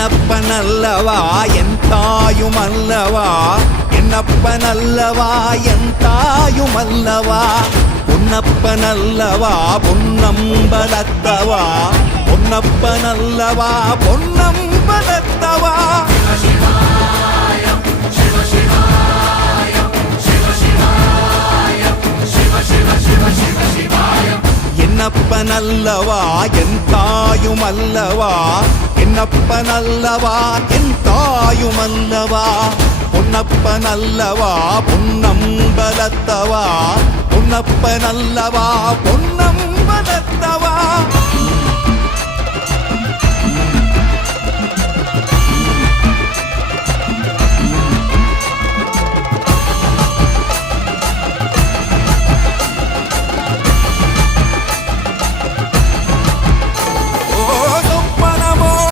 என்னப்பனல்லவா என் தாயுமல்லவா, என்னப்பனல்லவா என் தாயுமல்லவா, பொன்னப்பனல்லவா பொன்னம்பலத்தவா, பொன்னப்பனல்லவா பொன்னம்பலத்தவா. என்னப்பனல்லவா என் தாயுமல்லவா, என்னப்பனல்லவா என் தாயுமல்லவா, பொன்னப்பனல்லவா பொன்னம்பலத்தவா, பொன்னப்பனல்லவா பொன்னம்பலத்தவா.